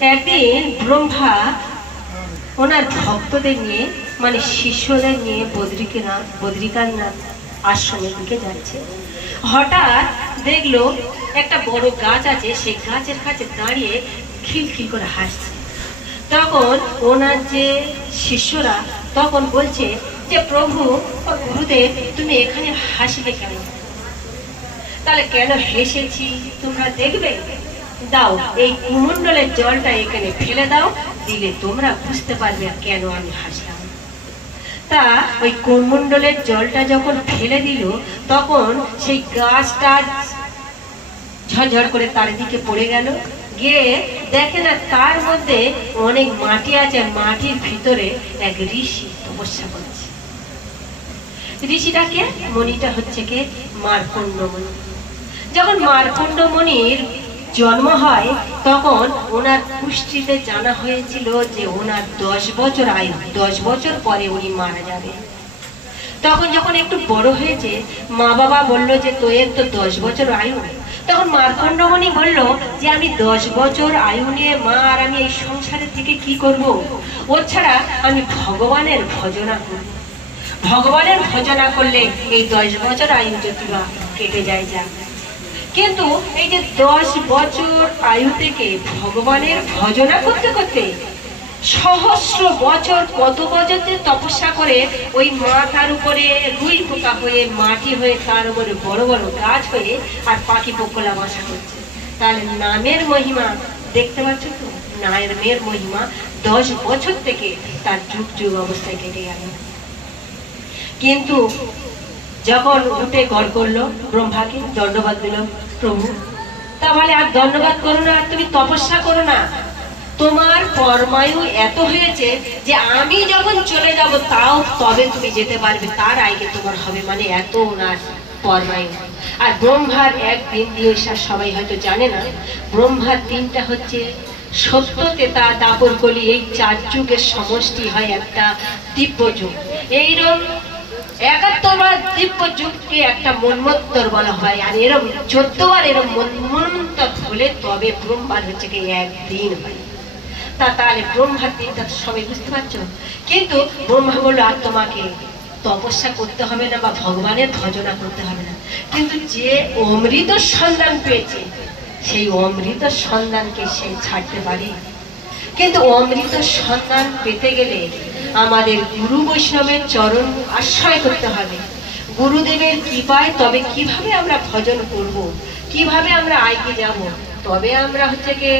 একদিন ব্রহ্মা ওনার ভক্তদের নিয়ে মানে শিষ্যদের নিয়ে বদ্রিকেনাথ বদ্রিকানাথ আশ্রমের দিকে যাচ্ছে। হঠাৎ দেখল একটা বড় গাছ আছে সেই গাছের কাছে দাঁড়িয়ে খিলখিল করে হাসছে। তখন ওনার যে শিষ্যরা তখন বলছে যে, প্রভু, গুরুদেব, তুমি এখানে হাসলে কেন? তাহলে কেন হেসেছি? তোমরা দেখবে? দাও, এই কুমণ্ডলের জলটা এখানে ফেলে দাও, দিলে তোমরা বুঝতে পারবে কেন আমি হাসলাম। তা ওই কুমণ্ডলের জলটা যখন ফেলে দিল, তখন সেই গাছটা ঝরঝর করে তার দিকে পড়ে গেল। গিয়ে দেখে না, তার মধ্যে অনেক মাটি আছে মাটির ভিতরে এক ঋষি তপস্যা করছে। ঋষিটাকে মণিটা হচ্ছে কে? মার্কণ্ড মণি যখন মার্কণ্ড মণির জন্ম হয়, তখন ওনার পুষ্টিতে জানা হয়েছিল যে ওনার দশ বছর আয়ু, দশ বছর পরে উনি মারা যাবে। তখন যখন একটু বড় হয়েছে, মা বাবা বলল যে তোর তো দশ বছর আয়ু। তখন মার্কণ্ডমণি বলল যে, আমি দশ বছর আয়ু নিয়ে মা আর আমি এই সংসারে থেকে কি করব? ও ছাড়া আমি ভগবানের ভজনা করব ভগবানের ভজনা করলে এই দশ বছর আয়ু যদি কেটে যায় যা কিন্তু এই যে দশ বছর আয়ু থেকে ভগবানের ভজনা করতে করতে সহস্র বছর কত বছর তপস্যা করে ওই মাথার উপরে রুই পোকা হয়ে, মাটি হয়ে, তার উপরে বড় বড় গাছ হয়ে আর পাখি পক্ষলা বাসা করছে। তাহলে নামের মহিমা দেখতে পাচ্ছ তো? নামের মহিমা দশ বছর থেকে তার যুগ যুগ অবস্থায় কেটে গেল। কিন্তু যখন উঠে গড় করল, ব্রহ্মাকে দণ্ডবাদ দিল, প্রভু, তাহলে আর দণ্ডবাদ করো না, আর তুমি তপস্যা করো না। তোমার পরমায়ু এত হয়েছে যে আমি যখন চলে যাব, তাও তবে তুমি যেতে পারবে, তার আগে তোমার হবে মানে এত ওনার পরমায়ু আর ব্রহ্মার এক দিন দিবস আর সবাই হয়তো জানে না, ব্রহ্মার দিনটা হচ্ছে সত্য তেতা দাপর কলি এই চার যুগের সমষ্টি হয় একটা দিব্য যুগ। এইরকম একাত্তরবার দিব্য যুগকে একটা মন্মত্তর বলা হয়, আর এরম চোদ্দবার এরম মন্মন্তর হলে তবে ব্রহ্মার হচ্ছে কি একদিন হয়। তা তাহলে ব্রহ্মার দিনটা তো সবাই বুঝতে পারছ? কিন্তু ব্রহ্মা বলল, আর তোমাকে তপস্যা করতে হবে না বা ভগবানের ভজনা করতে হবে না। কিন্তু যে অমৃত সন্ধান পেয়েছে, সেই অমৃত সন্ধানকে সে ছাড়তে পারে কিন্তু অমৃত সন্ধান পেতে গেলে আমাদের গুরু বৈষ্ণবের চরণ আশ্রয় করতে হবে। গুরুদেবের কৃপায় তবে কীভাবে আমরা ভজন করব, কীভাবে আমরা আইকে যাব, তবে আমরা হচ্ছে কি